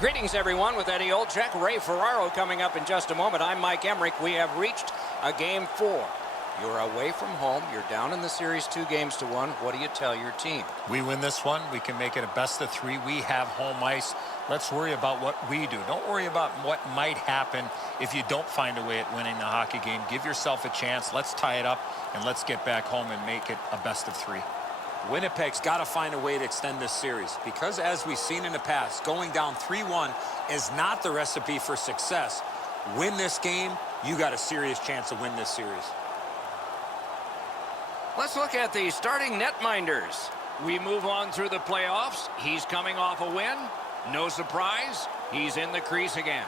Greetings, everyone, with Eddie Olczyk, Ray Ferraro coming up in just a moment. I'm Mike Emmerich. We have reached a Game 4. You're away from home. You're down in the series 2-1. What do you tell your team? We win this one. We can make it a best-of-3. We have home ice. Let's worry about what we do. Don't worry about what might happen if you don't find a way at winning the hockey game. Give yourself a chance. Let's tie it up, and let's get back home and make it a best-of-3. Winnipeg's got to find a way to extend this series because, as we've seen in the past, going down 3-1 is not the recipe for success. Win this game, you got a serious chance to win this series. Let's look at the starting netminders. We move on through the playoffs. He's coming off a win. No surprise, he's in the crease again.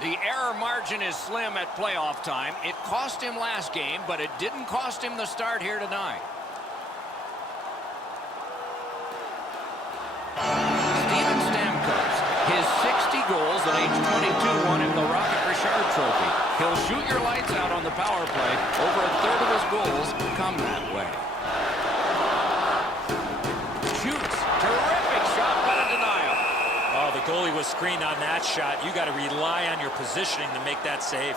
The error margin is slim at playoff time. It cost him last game, but it didn't cost him the start here tonight. Steven Stamkos, his 60 goals at age 22 won him the Rocket Richard Trophy. He'll shoot your lights out on the power play. Over a third of his goals come that way. Shoots. Terrific shot, but a denial. Oh, the goalie was screened on that shot. You got to rely on your positioning to make that save.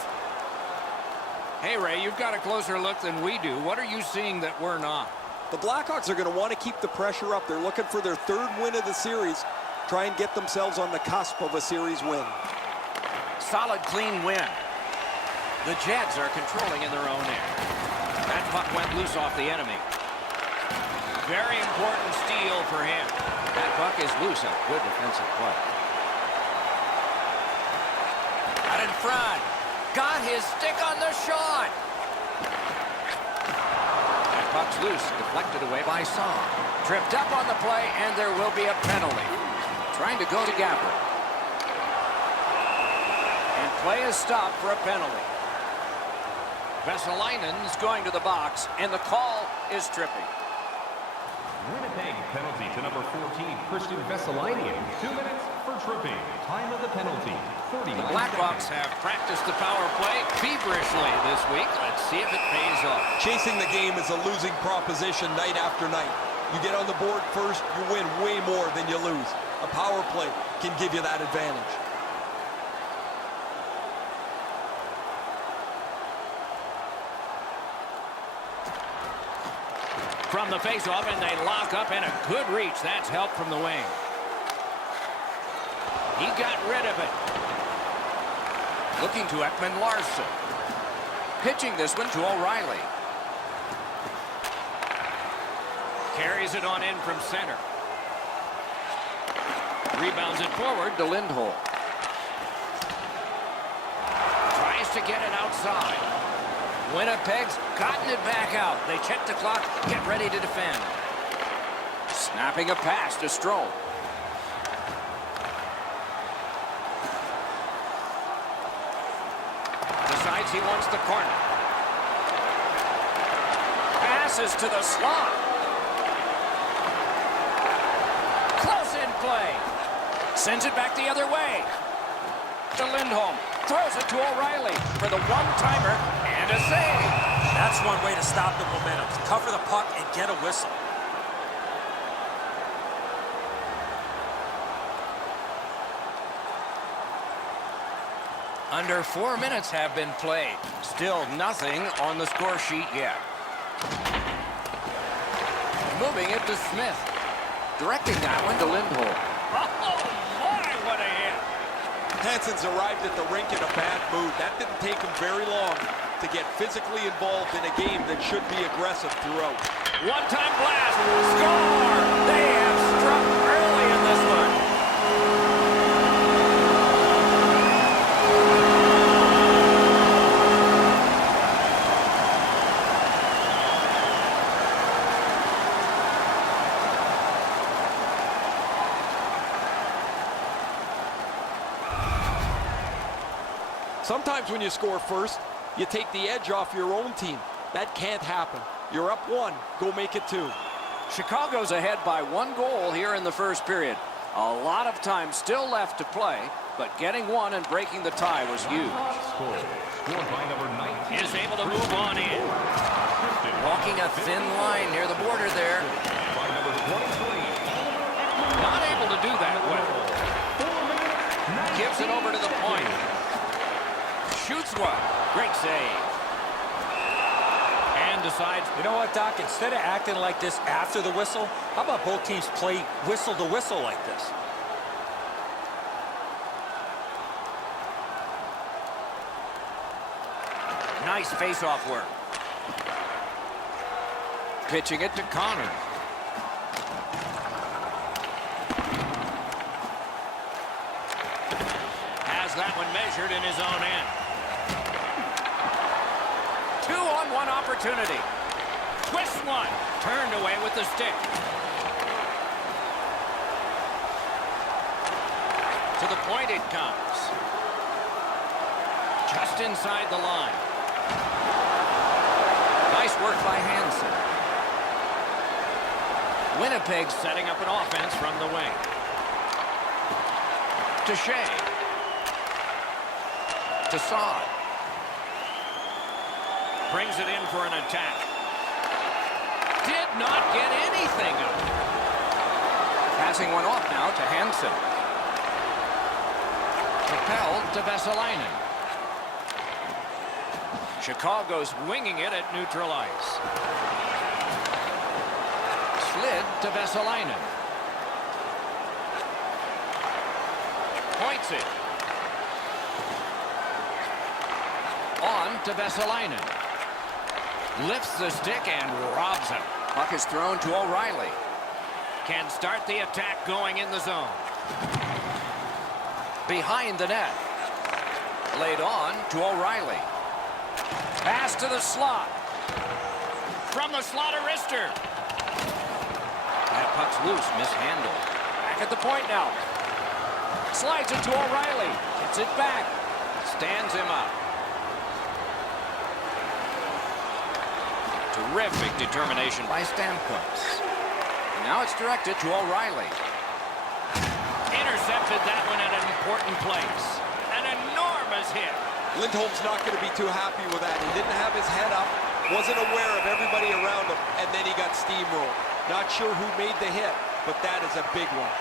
Hey, Ray, you've got a closer look than we do. What are you seeing that we're not? The Blackhawks are going to want to keep the pressure up. They're looking for their third win of the series. Try and get themselves on the cusp of a series win. Solid, clean win. The Jets are controlling in their own end. That puck went loose off the enemy. Very important steal for him. That puck is loose. A good defensive play. Out in front. Got his stick on the shot. That puck's loose. Deflected away by Song. Tripped up on the play, and there will be a penalty. Trying to go to Gabber. And play is stopped for a penalty. Vesalainen's going to the box, and the call is tripping. Winnipeg penalty to number 14, Christian Vesalainen. 2 minutes for tripping. Time of the penalty, 40. The Blackhawks have practiced the power play feverishly this week. Let's see if it pays off. Chasing the game is a losing proposition night after night. You get on the board first, you win way more than you lose. A power play can give you that advantage. From the faceoff, and they lock up, and a good reach. That's help from the wing. He got rid of it. Looking to Ekman Larsson. Pitching this one to O'Reilly. Carries it on in from center. Rebounds it forward to Lindholm. Tries to get it outside. Winnipeg's gotten it back out. They check the clock, get ready to defend. Snapping a pass to Strome. Decides he wants the corner. Passes to the slot. Close in play. Sends it back the other way. To Lindholm. Throws it to O'Reilly for the one-timer and a save. That's one way to stop the momentum. Cover the puck and get a whistle. Under 4 minutes have been played. Still nothing on the score sheet yet. Moving it to Smith. Directing that one to Lindholm. Oh, my, what a hit. Hansen's arrived at the rink in a bad mood. That didn't take him very long to get physically involved in a game that should be aggressive throughout. One-time blast. Score! They have struck early in this one. Sometimes when you score first, you take the edge off your own team. That can't happen. You're up 1. Go make it 2. Chicago's ahead by 1 goal here in the first period. A lot of time still left to play, but getting 1 and breaking the tie was huge. Scored by number 19. Is able to move on in. Walking a thin line near the border there. By number 23. Not able to do that Moves it over to the point. Shoots one. Great save. And decides. You know what, Doc? Instead of acting like this after the whistle, how about both teams play whistle to whistle like this? Nice face-off work. Pitching it to Connor. Has that one measured in his own end. 2-on-1 opportunity. Twist one. Turned away with the stick. To the point it comes. Just inside the line. Nice work by Hansen. Winnipeg setting up an offense from the wing. To Shea. To Saad. Brings it in for an attack. Did not get anything of it. Passing one off now to Hansen. Propelled to Vesalainen. Chicago's winging it at neutral ice. Slid to Vesalainen. Points it. On to Vesalainen. Lifts the stick and robs him. Puck is thrown to O'Reilly. Can start the attack going in the zone. Behind the net. Laid on to O'Reilly. Pass to the slot. From the slot, a wrister. That puck's loose, mishandled. Back at the point now. Slides it to O'Reilly. Gets it back. Stands him up. Terrific determination by Stamkos. Now it's directed to O'Reilly. Intercepted that one at an important place. An enormous hit. Lindholm's not going to be too happy with that. He didn't have his head up, wasn't aware of everybody around him, and then he got steamrolled. Not sure who made the hit, but that is a big one.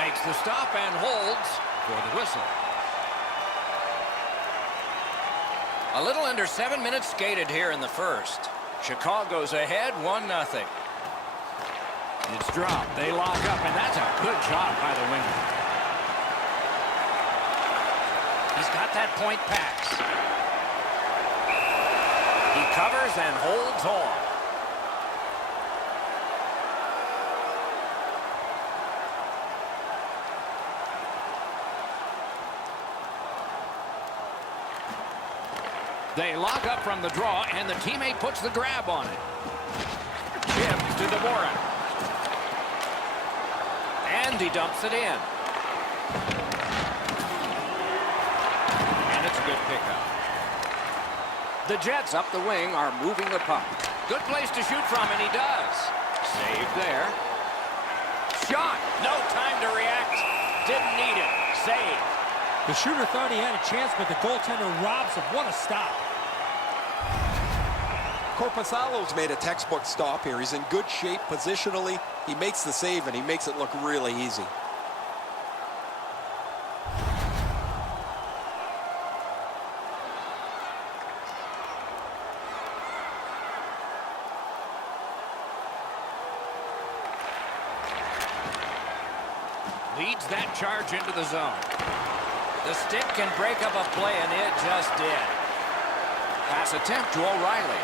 Makes the stop and holds for the whistle. A little under 7 minutes skated here in the first. Chicago's ahead 1-0. It's dropped. They lock up, and that's a good job by the winger. He's got that point pass. He covers and holds on. They lock up from the draw, and the teammate puts the grab on it. Chip to Dvorak. And he dumps it in. And it's a good pickup. The Jets up the wing are moving the puck. Good place to shoot from, and he does. Save there. Shot. No time to react. Didn't need it. Save. The shooter thought he had a chance, but the goaltender robs him. What a stop. Korpisalo's made a textbook stop here. He's in good shape positionally. He makes the save, and he makes it look really easy. Leads that charge into the zone. The stick can break up a play, and it just did. Pass attempt to O'Reilly.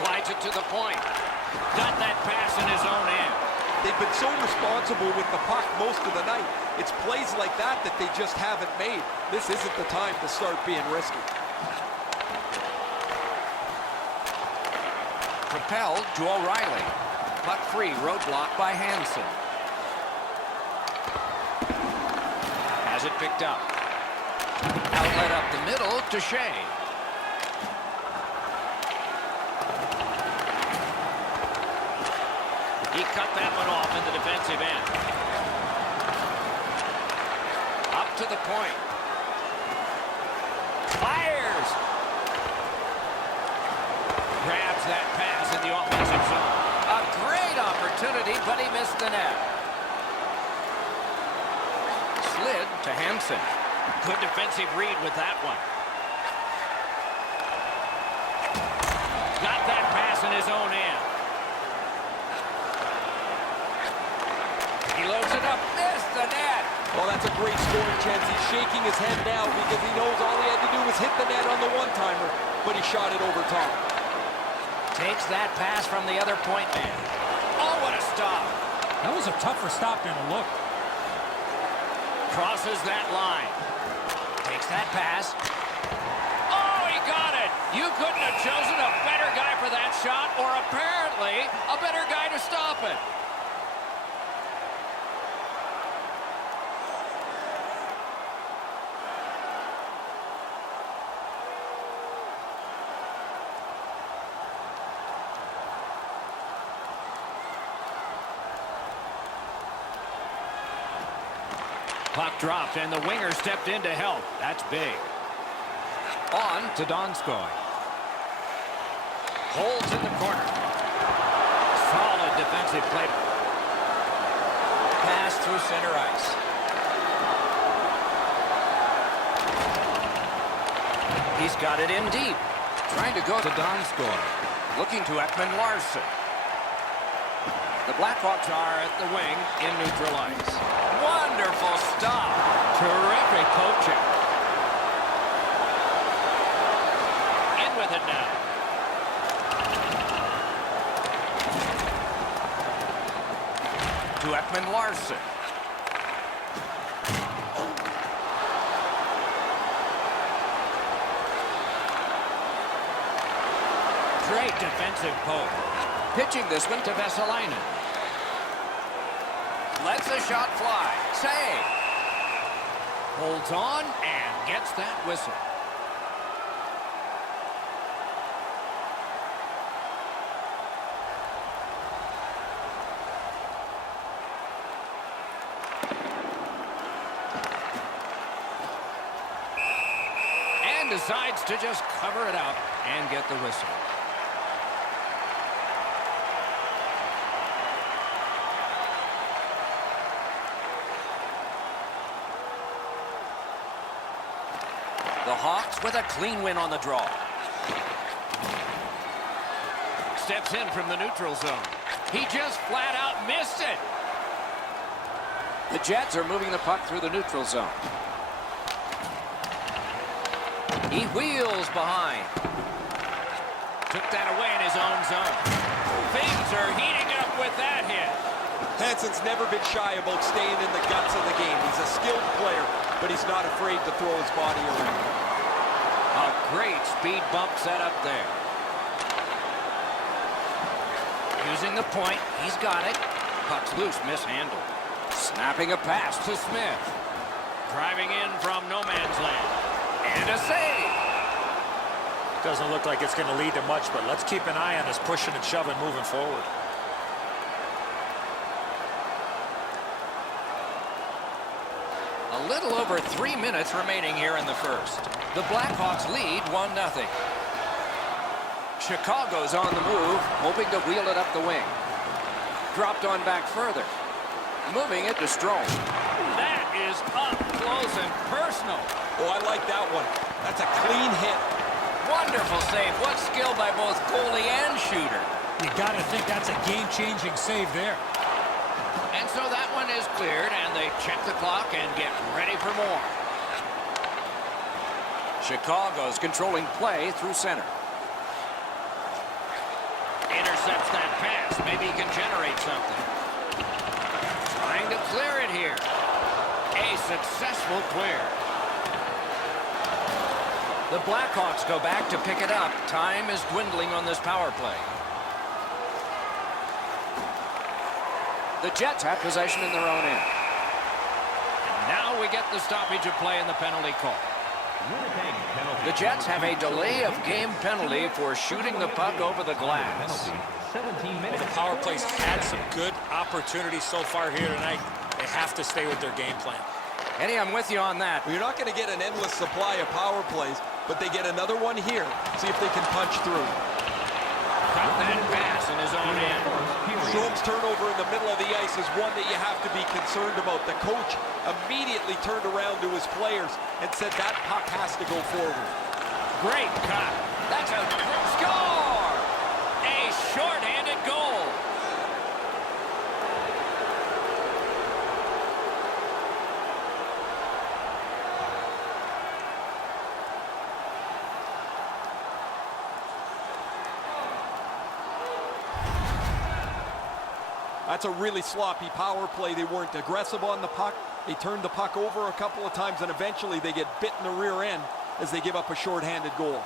Slides it to the point. Got that pass in his own end. They've been so responsible with the puck most of the night. It's plays like that that they just haven't made. This isn't the time to start being risky. Propelled to O'Reilly. Puck free, roadblock by Hansen. Has it picked up. Outlet up the middle to Shea. He cut that one off in the defensive end. to the point. Fires. Grabs that pass in the offensive zone. A great opportunity, but he missed the net. Slid to Hansen. Good defensive read with that one. Got that pass in his own end. He loads it up, missed the net. Well, that's a great scoring chance. He's shaking his head now because he knows all he had to do was hit the net on the one-timer, but he shot it over top. Takes that pass from the other point man. Oh, what a stop. That was a tougher stop than it looked. Crosses that line. Takes that pass. Oh, he got it. You couldn't have chosen a better guy for that shot, or apparently a better guy to stop it. Puck dropped, and the winger stepped in to help. That's big. On to Donskoy. Holds in the corner. Solid defensive play. Pass through center ice. He's got it in deep. Trying to go to Donskoy. Looking to Ekman-Larsson. The Blackhawks are at the wing in neutral ice. Wonderful stop. Terrific poaching. In with it now. To Ekman-Larsson. Great defensive poke. Pitching this one to Vesalainen. Lets the shot fly. Save. Holds on and gets that whistle. And decides to just cover it up and get the whistle. The Hawks with a clean win on the draw. Steps in from the neutral zone. He just flat out missed it. The Jets are moving the puck through the neutral zone. He wheels behind. Took that away in his own zone. Things are heating up with that hit. Hansen's never been shy about staying in the guts of the game. He's a skilled player, but he's not afraid to throw his body around. A great speed bump set up there. Using the point, he's got it. Puck's loose, mishandled. Snapping a pass to Smith. Driving in from no man's land. And a save. Doesn't look like it's going to lead to much, but let's keep an eye on this pushing and shoving moving forward. A little over 3 minutes remaining here in the first. The Blackhawks lead 1-0. Chicago's on the move, hoping to wheel it up the wing. Dropped on back further. Moving it to Strome. That is up close and personal. Oh, I like that one. That's a clean hit. Wonderful save. What skill by both goalie and shooter. You got to think that's a game-changing save there. And so that one is cleared, and they check the clock and get ready for more. Chicago's controlling play through center. Intercepts that pass. Maybe he can generate something. Trying to clear it here. A successful clear. The Blackhawks go back to pick it up. Time is dwindling on this power play. The Jets have possession in their own end. And now we get the stoppage of play in the penalty call. Winnipeg penalty. The Jets have a delay of game penalty for shooting the puck over the glass. Penalty. 17 Well, minutes. the power play's had some good opportunities so far here tonight. They have to stay with their game plan. Eddie, I'm with you on that. Well, you're not going to get an endless supply of power plays, but they get another one here. See if they can punch through. Got that pass in his own end. Strome's turnover in the middle of the ice is one that you have to be concerned about. The coach immediately turned around to his players and said that puck has to go forward. Great cut. That's a score! A shorthanded goal. That's a really sloppy power play. They weren't aggressive on the puck. They turned the puck over a couple of times, and eventually they get bit in the rear end as they give up a shorthanded goal.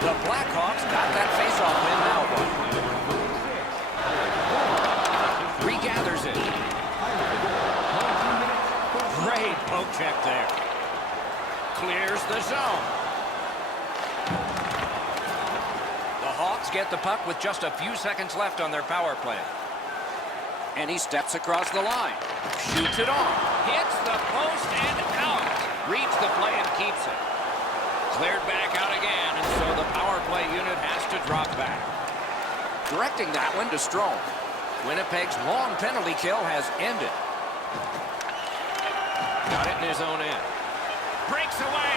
The Blackhawks got that faceoff win now. Regathers it. Great poke check there. Clears the zone. The Hawks get the puck with just a few seconds left on their power play. And he steps across the line. Shoots it off. Hits the post and out. Reads the play and keeps it. Cleared back out again, and so the power play unit has to drop back. Directing that one to Strome. Winnipeg's long penalty kill has ended. Got it in his own end. Breaks away.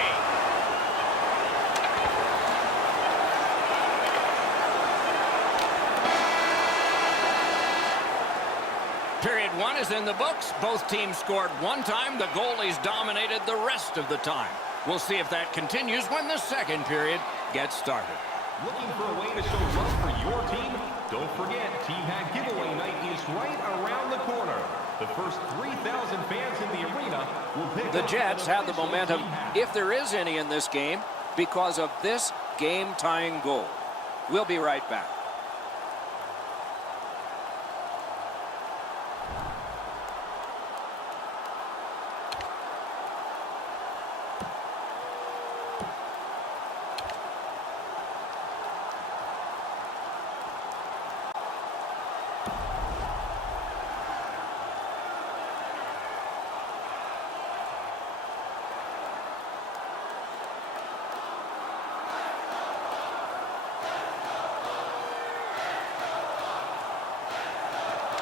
Period one is in the books. Both teams scored one time. The goalies dominated the rest of the time. We'll see if that continues when the second period gets started. Looking for a way to show love for your team? Don't forget, Team Hat Giveaway Night is right around the corner. The first 3,000 fans in the arena will pick The up Jets an have the official momentum, team hat. if there is any in this game, because of this game-tying goal. We'll be right back.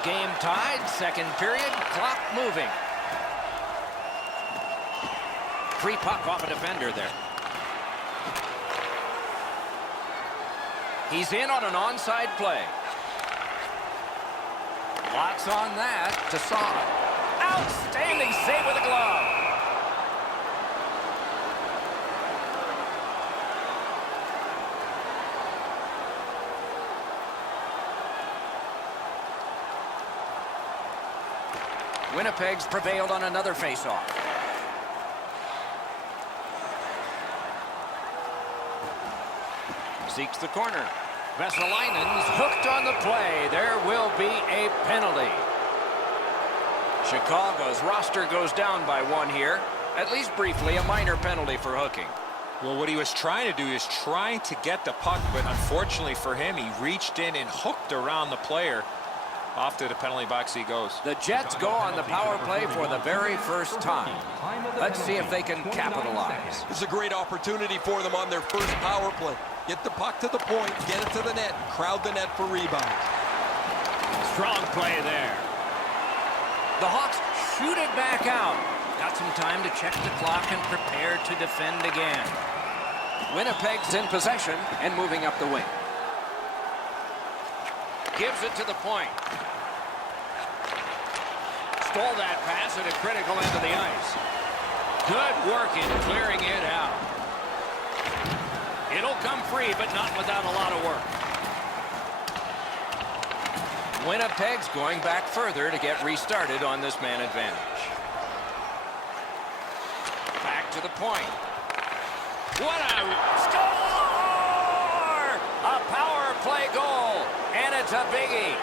Game tied, second period, clock moving. Free puck off a defender there. He's in on an onside play. Lots on that to Saw. Outstanding save with a glove. Winnipeg's prevailed on another faceoff. Seeks the corner. Vesalainen's hooked on the play. There will be a penalty. Chicago's roster goes down by one here. At least briefly, a minor penalty for hooking. Well, what he was trying to do is trying to get the puck, but unfortunately for him, he reached in and hooked around the player. Off to the penalty box he goes. The Jets go on the power play for the very first time. Let's see if they can capitalize. It's a great opportunity for them on their first power play. Get the puck to the point, get it to the net, crowd the net for rebounds. Strong play there. The Hawks shoot it back out. Got some time to check the clock and prepare to defend again. Winnipeg's in possession and moving up the wing. Gives it to the point. Stole that pass at a critical end of the ice. Good work in clearing it out. It'll come free, but not without a lot of work. Winnipeg's going back further to get restarted on this man advantage. Back to the point. What a score! A power play goal, and it's a biggie.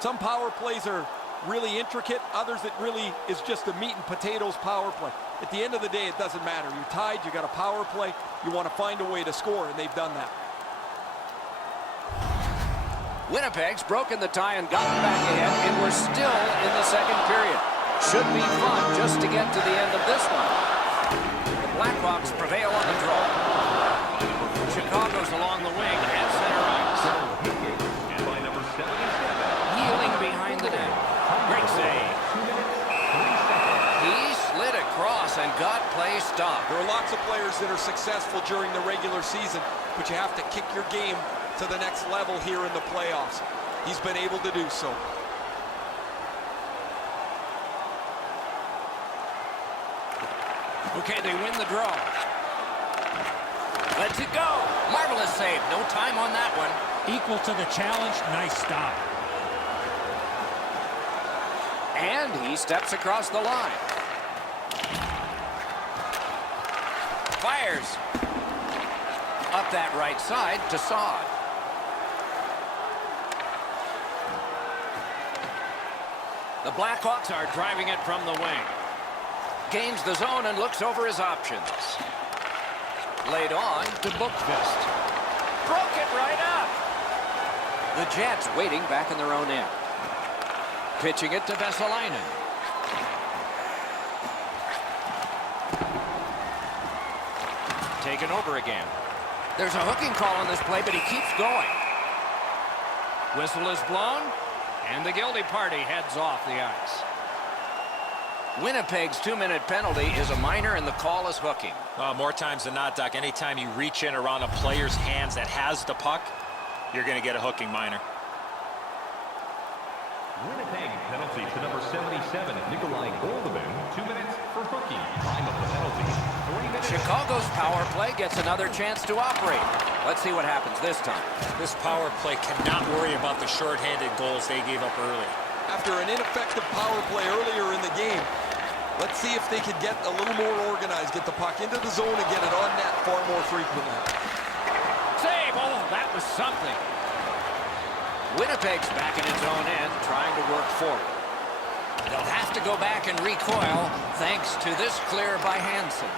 Some power plays are really intricate, others it really is just a meat and potatoes power play. At the end of the day, it doesn't matter. You're tied, you got a power play, you want to find a way to score, and they've done that. Winnipeg's broken the tie and gotten back ahead, and we're still in the second period. Should be fun just to get to the end of this one. The Blackhawks prevail on the draw. Chicago's along the wing at center ice. And by number 77. Kneeling behind the net. Great save. 2 minutes, 3 seconds. He slid across and got play stopped. There are lots of players that are successful during the regular season, but you have to kick your game to the next level here in the playoffs. He's been able to do so. Okay, they win the draw. Lets it go. Marvelous save. No time on that one. Equal to the challenge. Nice stop. And he steps across the line. Fires. Up that right side to Saad. The Blackhawks are driving it from the wing. Gains the zone and looks over his options. Laid on to Bookfist. Broke it right up. The Jets waiting back in their own end. Pitching it to Vesalainen. Taken over again. There's a hooking call on this play, but he keeps going. Whistle is blown, and the guilty party heads off the ice. Winnipeg's 2-minute penalty is a minor, and the call is hooking. More times than not, Doc, anytime you reach in around a player's hands that has the puck, you're going to get a hooking minor. Winnipeg penalty to number 77, Nikolai Goldman. 2 minutes for hooking. Time of the penalty, 3 minutes. Chicago's power play gets another chance to operate. Let's see what happens this time. This power play cannot worry about the shorthanded goals they gave up early. After an ineffective power play earlier in the game, let's see if they could get a little more organized, get the puck into the zone and get it on net far more frequently. Save! Oh, that was something. Winnipeg's back in its own end, trying to work forward. They'll have to go back and recoil, thanks to this clear by Hansen.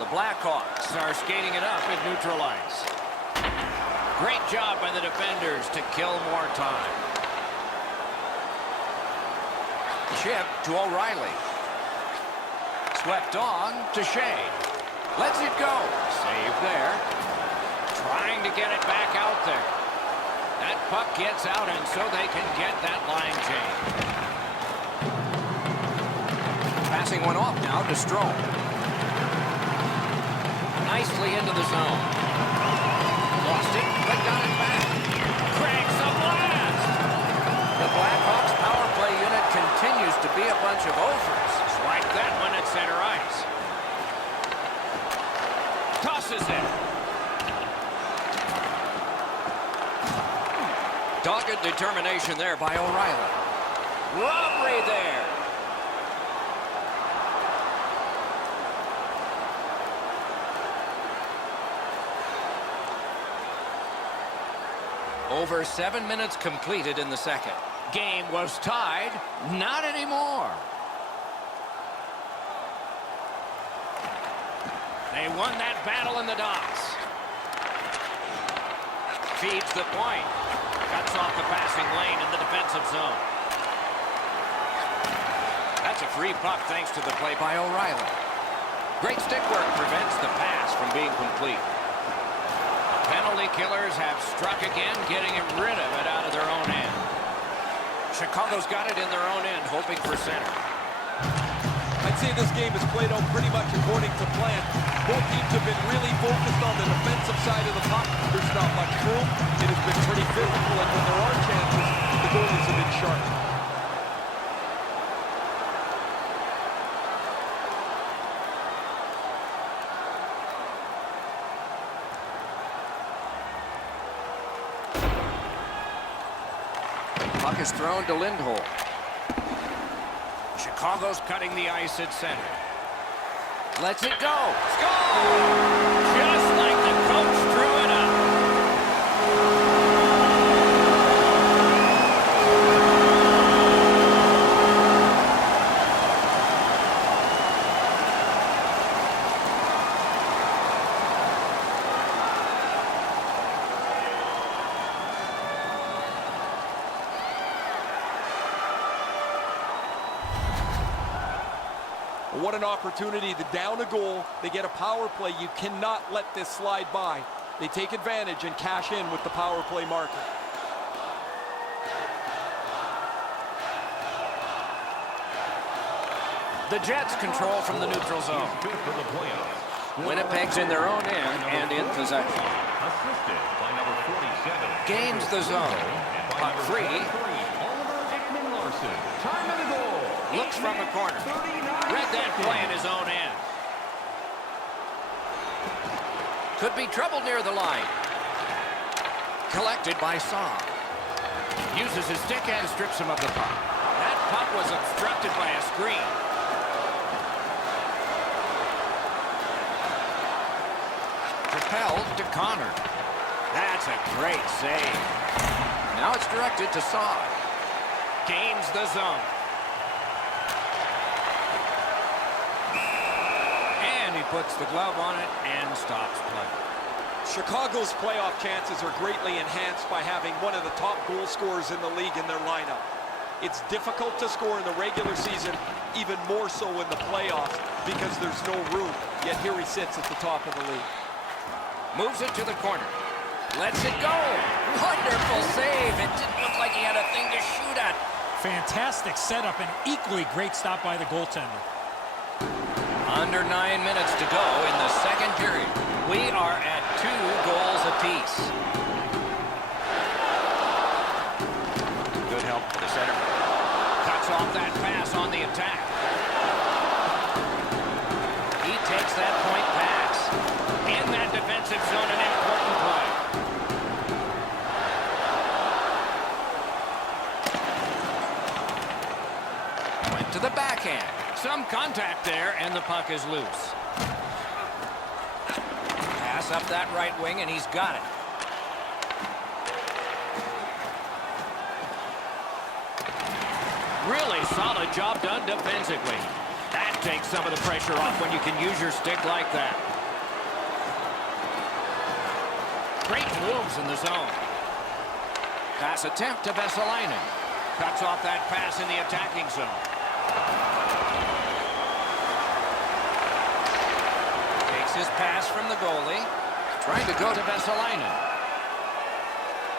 The Blackhawks are skating it up at neutral ice. Great job by the defenders to kill more time. Chip to O'Reilly. Swept on to Shea. Lets it go. Save there. Trying to get it back out there. That puck gets out, and so they can get that line change. Passing one off now to Strome. Nicely into the zone. Lost it, but got it back. Cranks a blast! The Blackhawks power play unit continues to be a bunch of overs. Like that one at center ice. Tosses it. Dogged determination there by O'Reilly. Robbery there. Over 7 minutes completed in the second. Game was tied. Not anymore. They won that battle in the docks. Feeds the point. Cuts off the passing lane in the defensive zone. That's a free puck thanks to the play by O'Reilly. Great stick work prevents the pass from being complete. Penalty killers have struck again, getting rid of it out of their own end. Chicago's got it in their own end, hoping for center. I'd say this game has played out pretty much according to plan. Both teams have been really focused on the defensive side of the puck. There's not much room. It has been pretty physical, and when there are chances, the goalies have been sharp. Puck is thrown to Lindholm. Chicago's cutting the ice at center. Lets it go. Score! Just like the coach drew it up. What an opportunity to down a goal. They get a power play. You cannot let this slide by. They take advantage and cash in with the power play marker. The Jets control from the neutral zone. Good for the playoffs. Winnipeg's in their own end and in possession. Assisted by number 47. Gains the zone. Puck free. Oliver Ekman-Larsson. Time of the goal. Looks from the corner. Read that play in his own end. Could be trouble near the line. Collected by Saab. Uses his stick and strips him of the puck. That puck was obstructed by a screen. Propelled to Connor. That's a great save. Now it's directed to Saab. Gains the zone. And he puts the glove on it and stops play. Chicago's playoff chances are greatly enhanced by having one of the top goal scorers in the league in their lineup. It's difficult to score in the regular season, even more so in the playoffs, because there's no room. Yet here he sits at the top of the league. Moves it to the corner. Lets it go. Wonderful save. It didn't look like he had a thing to shoot at. Fantastic setup and equally great stop by the goaltender. Under 9 minutes to go in the second period. We are at 2 goals apiece. Good help for the center. Cuts off that pass on the attack. He takes that point pass. In that defensive zone, an important play. Went to the backhand. Some contact there, and the puck is loose. Pass up that right wing, and he's got it. Really solid job done defensively. That takes some of the pressure off when you can use your stick like that. Great moves in the zone. Pass attempt to Vesalainen. Cuts off that pass in the attacking zone. Takes his pass from the goalie. Trying to go to Vesalainen.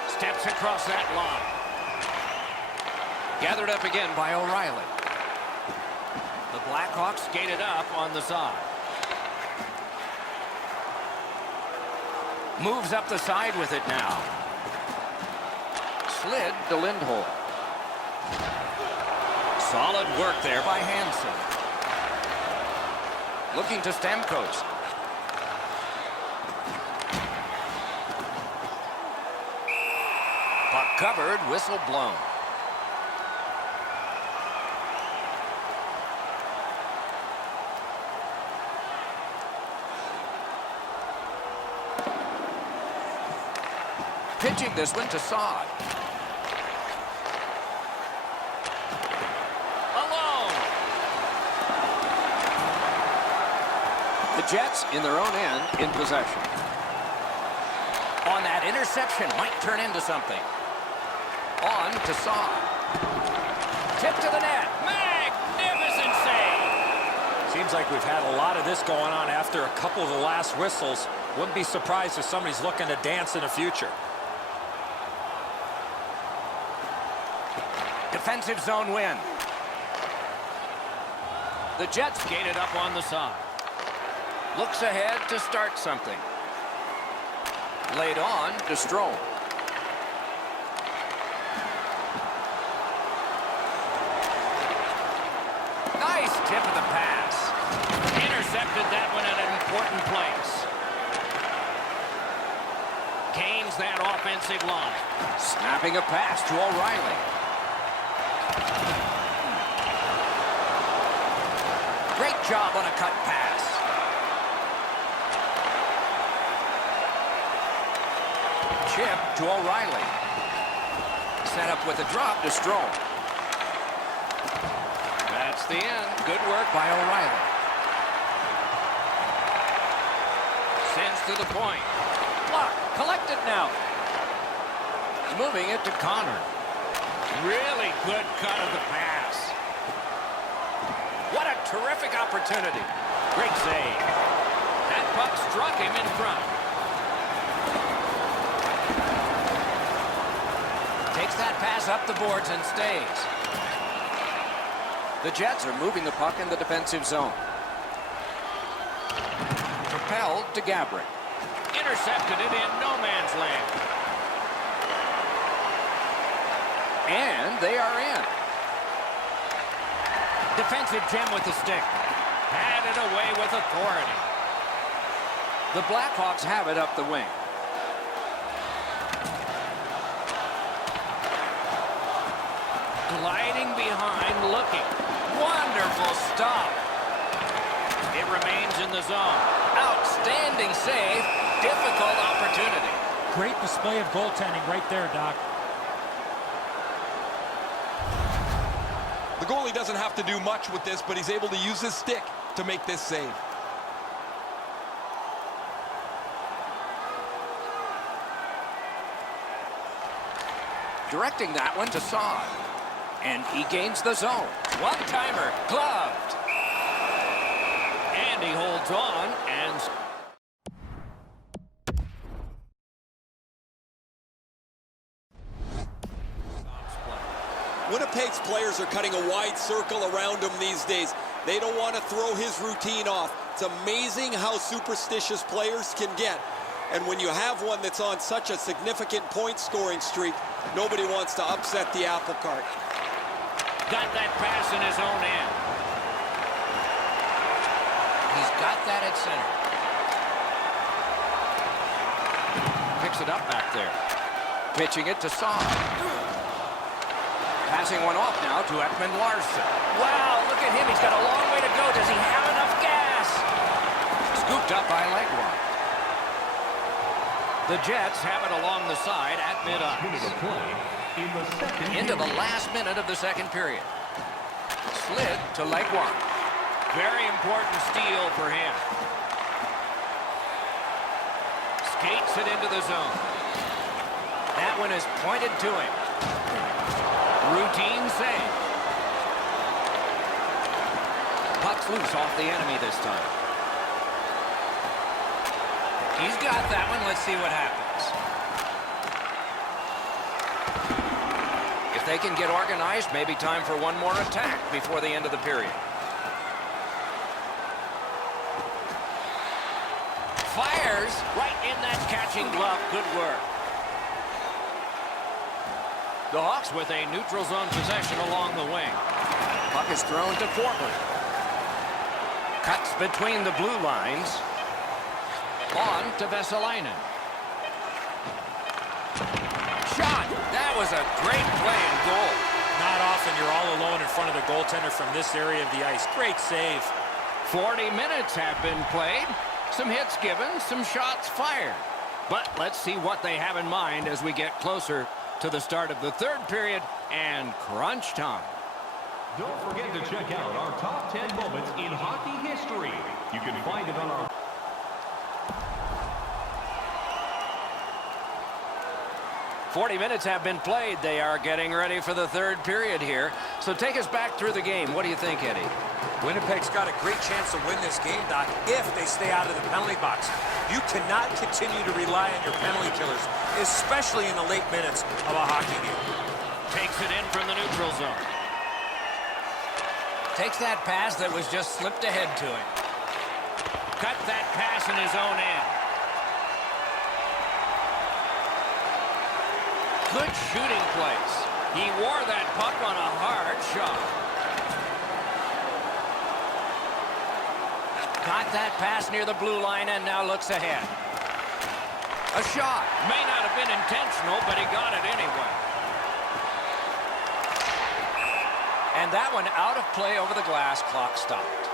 Steps across that line. Gathered up again by O'Reilly. The Blackhawks skated up on the side. Moves up the side with it now. Slid to Lindholm. Solid work there by Hansen. Looking to Stamkos. Puck covered, whistle blown. Pitching this one to Saad. Alone. The Jets in their own end in possession. On that interception might turn into something. On to Saad. Tip to the net. Magnificent save. Seems like we've had a lot of this going on after a couple of the last whistles. Wouldn't be surprised if somebody's looking to dance in the future. Defensive zone win. The Jets gated up on the side. Looks ahead to start something. Laid on to Strome. Nice tip of the pass. Intercepted that one at an important place. Gains that offensive line. Snapping a pass to O'Reilly. Great job on a cut pass. Chip to O'Reilly. Set up with a drop to Strome. That's the end. Good work by O'Reilly. Sends to the point. Block. Collect it now. Moving it to Connor. Really good cut of the pass. What a terrific opportunity. Great save. That puck struck him in front. Takes that pass up the boards and stays. The Jets are moving the puck in the defensive zone. Propelled to Gabrick. Intercepted it in no man's land. And they are in. Defensive gem with the stick. Had it away with authority. The Blackhawks have it up the wing. Gliding behind, looking. Wonderful stop. It remains in the zone. Outstanding save. Difficult opportunity. Great display of goaltending right there, Doc. The goalie doesn't have to do much with this, but he's able to use his stick to make this save. Directing that one to Saad. And he gains the zone. One-timer, gloved. And he holds on and... Winnipeg's players are cutting a wide circle around him these days. They don't want to throw his routine off. It's amazing how superstitious players can get. And when you have one that's on such a significant point-scoring streak, nobody wants to upset the apple cart. Got that pass in his own end. He's got that at center. Picks it up back there. Pitching it to Saad. Passing one off now to Ekman Larsson. Wow, look at him. He's got a long way to go. Does he have enough gas? Scooped up by Legwand. The Jets have it along the side at mid-ice. Into the last minute of the second period. Slid to Legwand. Very important steal for him. Skates it into the zone. That one is pointed to him. Routine save. Puck's loose off the enemy this time. He's got that one. Let's see what happens. If they can get organized, maybe time for one more attack before the end of the period. Fires right in that catching glove. Good work. The Hawks with a neutral zone possession along the wing. Puck is thrown to Forward. Cuts between the blue lines. On to Vesalainen. Shot. That was a great play and goal. Not often you're all alone in front of the goaltender from this area of the ice. Great save. 40 minutes have been played. Some hits given, some shots fired. But let's see what they have in mind as we get closer to the start of the third period and crunch time. Don't forget to check out our top 10 moments in hockey history. You can find it on our... "40 minutes have been played. They are getting ready for the third period here. So take us back through the game. What do you think, Eddie? Winnipeg's got a great chance to win this game, Doc, if they stay out of the penalty box. You cannot continue to rely on your penalty killers, especially in the late minutes of a hockey game. Takes it in from the neutral zone. Takes that pass that was just slipped ahead to him. Cut that pass in his own end. Good shooting place. He wore that puck on a hard shot. Got that pass near the blue line and now looks ahead. A shot. May not have been intentional, but he got it anyway. And that one out of play over the glass. Clock stopped.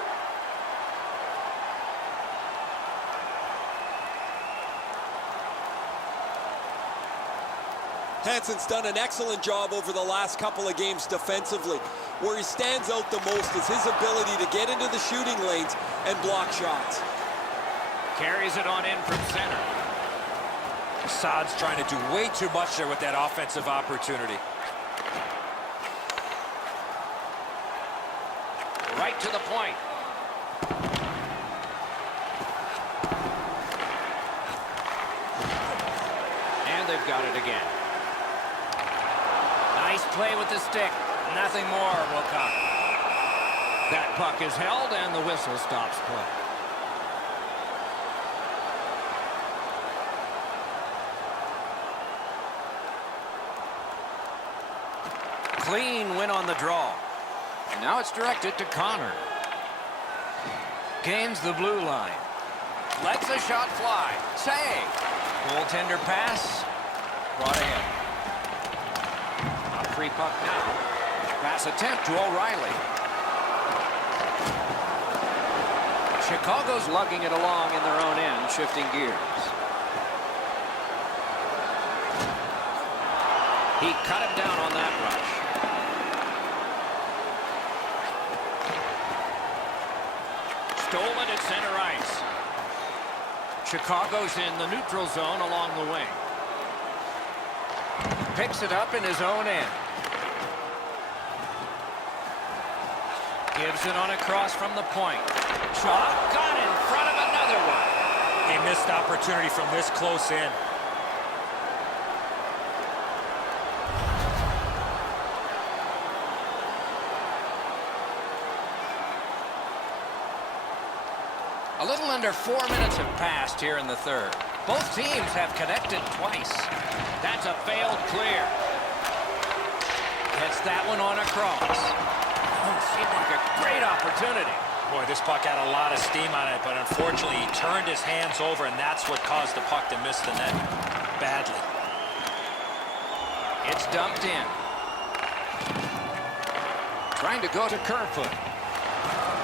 Hansen's done an excellent job over the last couple of games defensively. Where he stands out the most is his ability to get into the shooting lanes and block shots. Carries it on in from center. Saad's trying to do way too much there with that offensive opportunity. Right right to the point. And they've got it again. Nice play with the stick. Nothing more will come. That puck is held, and the whistle stops play. Clean win on the draw. And now it's directed to Connor. Gains the blue line. Lets the shot fly. Save. Goaltender pass. Brought ahead. A free puck now. Pass attempt to O'Reilly. Chicago's lugging it along in their own end, shifting gears. He cut him down on that rush. Stolen at center ice. Chicago's in the neutral zone along the wing. Picks it up in his own end. Gives it on a cross from the point. Shot got in front of another one. A missed opportunity from this close in. A little under 4 minutes have passed here in the third. Both teams have connected twice. That's a failed clear. Gets that one on a cross. Seemed like a great opportunity. Boy, this puck had a lot of steam on it, but unfortunately he turned his hands over, and that's what caused the puck to miss the net badly. It's dumped in. Trying to go to Kerfoot.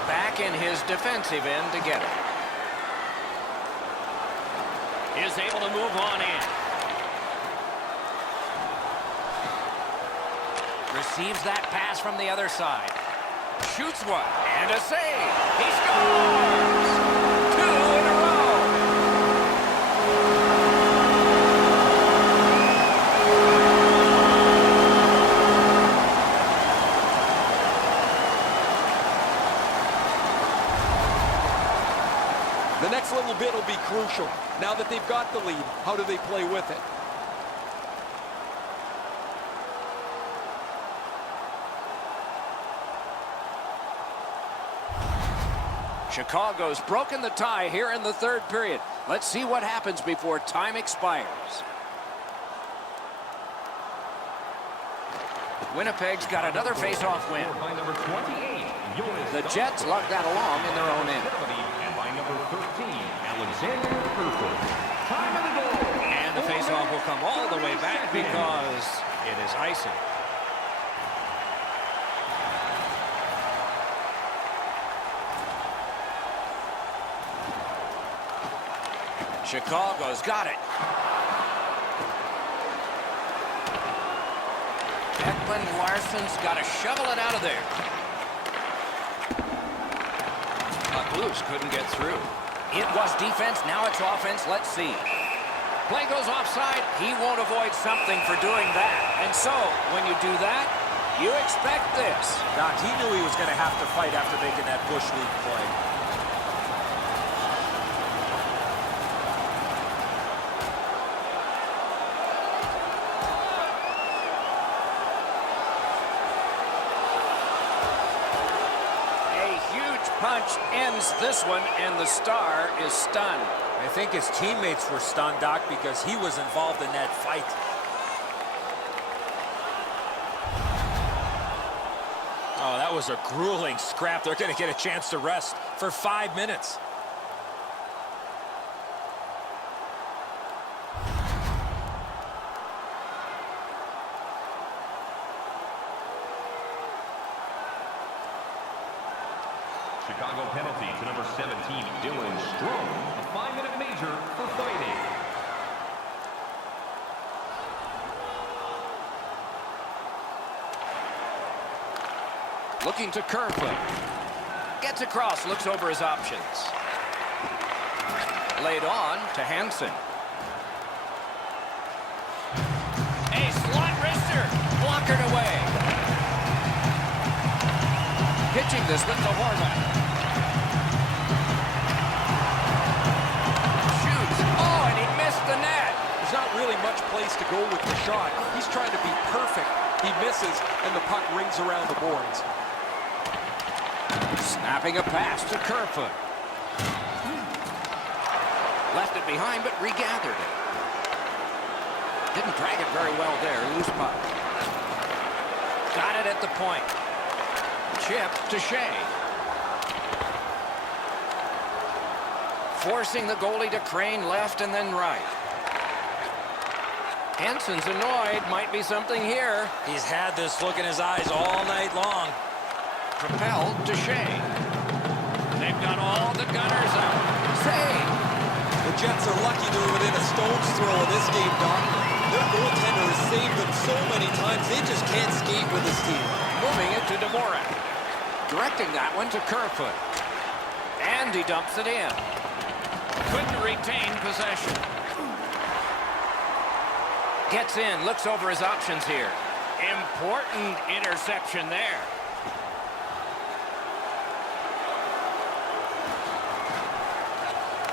Back in his defensive end to get it. Is able to move on in. Receives that pass from the other side. Shoots one. And a save. He scores! 2 in a row. The next little bit will be crucial. Now that they've got the lead, how do they play with it? Chicago's broken the tie here in the third period. Let's see what happens before time expires. Winnipeg's got another face-off win. By number 28, The Jets lug that along in their own end. and by number 13, Alexander Kerfoot. Time of the goal. And the face-off will come all the way back because it is icing. Chicago's got it. Ekman Larsson's got to shovel it out of there. Loose couldn't get through. It was defense, now it's offense. Let's see. Play goes offside. He won't avoid something for doing that. And so, when you do that, you expect this. Doc, he knew he was going to have to fight after making that Bush League play. Punch ends this one, and the Star is stunned. I think his teammates were stunned, Doc, because he was involved in that fight. Oh, that was a grueling scrap. They're going to get a chance to rest for 5 minutes. Chicago penalty to number 17, Dylan Strome. A 5-minute major for fighting. Looking to Kerfoot. Gets across, looks over his options. Laid on to Hansen. A slot wrister. Blockered away. Pitch Pitching this with the Horvat. Shoots. Oh, and he missed the net. There's not really much place to go with the shot. He's trying to be perfect. He misses, and the puck rings around the boards. Snapping a pass to Kerfoot. Left it behind, but regathered it. Didn't drag it very well there. Loose puck. Got it at the point. Chip to Shea. Forcing the goalie to crane left and then right. Hansen's annoyed. Might be something here. He's had this look in his eyes all night long. Propelled to Shea. They've got all the gunners out. Save. The Jets are lucky they're within a stone's throw of this game, Doc. Their goaltender has saved them so many times, they just can't skate with this team. Moving it to Dvorak. Directing that one to Kerfoot. And he dumps it in. Couldn't retain possession. Gets in, looks over his options here. Important interception there.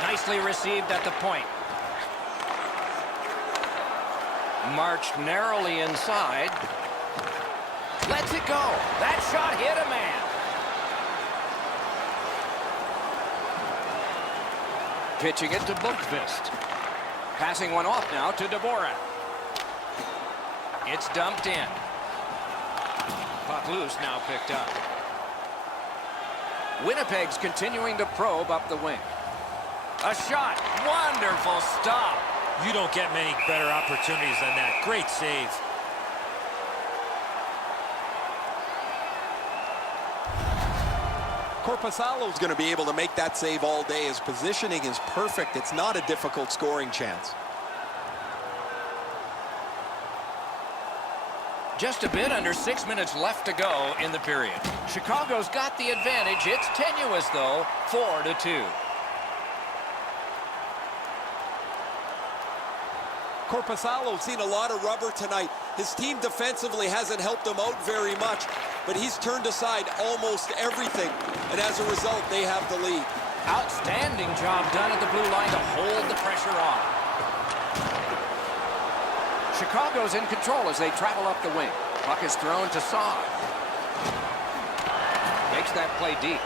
Nicely received at the point. Marched narrowly inside. Lets it go. That shot hit a man. Pitching it to Bookvist. Passing one off now to Dvorak. It's dumped in. Puck loose, now picked up. Winnipeg's continuing to probe up the wing. A shot. Wonderful stop. You don't get many better opportunities than that. Great save. Korpisalo's going to be able to make that save all day. His positioning is perfect. It's not a difficult scoring chance. Just a bit under 6 minutes left to go in the period. Chicago's got the advantage. It's tenuous, though, 4-2. Korpisalo's seen a lot of rubber tonight. His team defensively hasn't helped him out very much, but he's turned aside almost everything, and as a result, they have the lead. Outstanding job done at the blue line to hold the pressure on. Chicago's in control as they travel up the wing. Puck is thrown to Saad. Makes that play deep.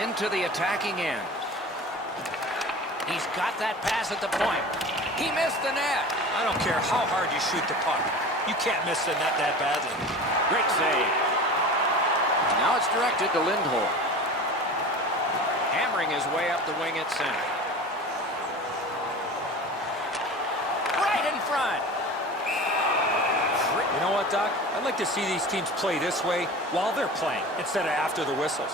Into the attacking end. He's got that pass at the point. He missed the net. I don't care how hard you shoot the puck. You can't miss the net that badly. Great save. Now it's directed to Lindholm. Hammering his way up the wing at center. Right in front. You know what, Doc? I'd like to see these teams play this way while they're playing instead of after the whistles.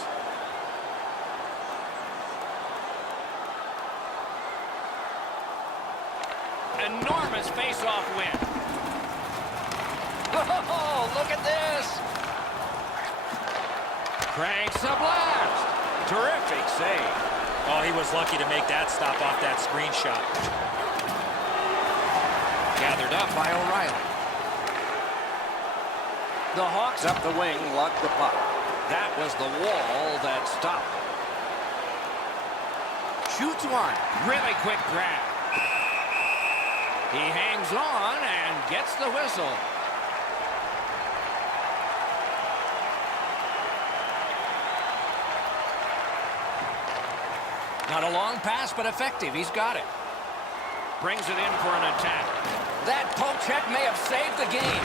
Enormous face-off win. Oh, look at this. Cranks a blast. Terrific save. Oh, he was lucky to make that stop off that screenshot. Gathered up by O'Reilly. The Hawks up the wing lug the puck. That was the wall that stopped. Shoots one. Really quick grab. He hangs on and gets the whistle. Not a long pass, but effective. He's got it. Brings it in for an attack. That poke check may have saved the game.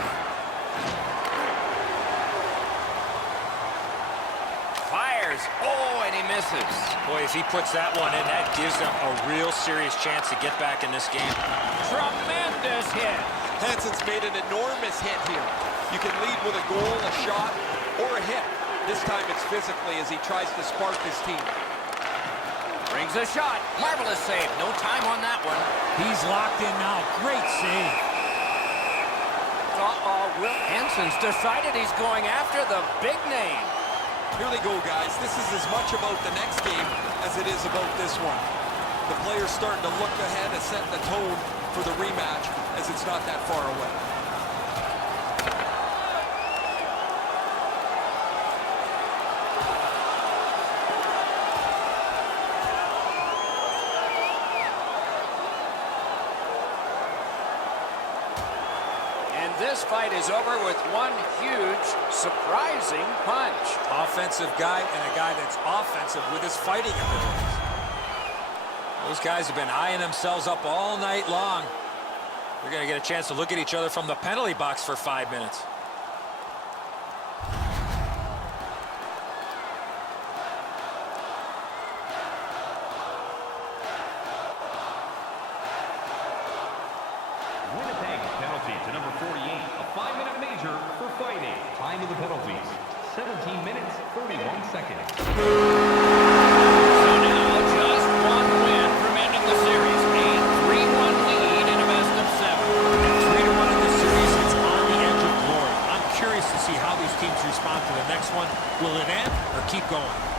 Fires. Oh, and he misses. Boy, if he puts that one in, that gives them a real serious chance to get back in this game. Tremendous hit. Hansen's made an enormous hit here. You can lead with a goal, a shot, or a hit. This time it's physically as he tries to spark his team. Brings a shot. Marvelous save. No time on that one. He's locked in now. Great save. Will Hansen's decided he's going after the big name. Here they go, guys. This is as much about the next game as it is about this one. The players starting to look ahead and set the tone for the rematch as it's not that far away. this fight is over with one huge, surprising punch. Offensive guy and a guy that's offensive with his fighting abilities. Those guys have been eyeing themselves up all night long. They're going to get a chance to look at each other from the penalty box for 5 minutes. Winnipeg penalty to number 48. A 5-minute major for fighting. Time of the penalties, 17 minutes, 31 seconds. So now just one win from ending the series. A 3-1 lead in a best of 7. 3-1 in this series. It's on the edge of glory. I'm curious to see how these teams respond to the next one. Will it end or keep going?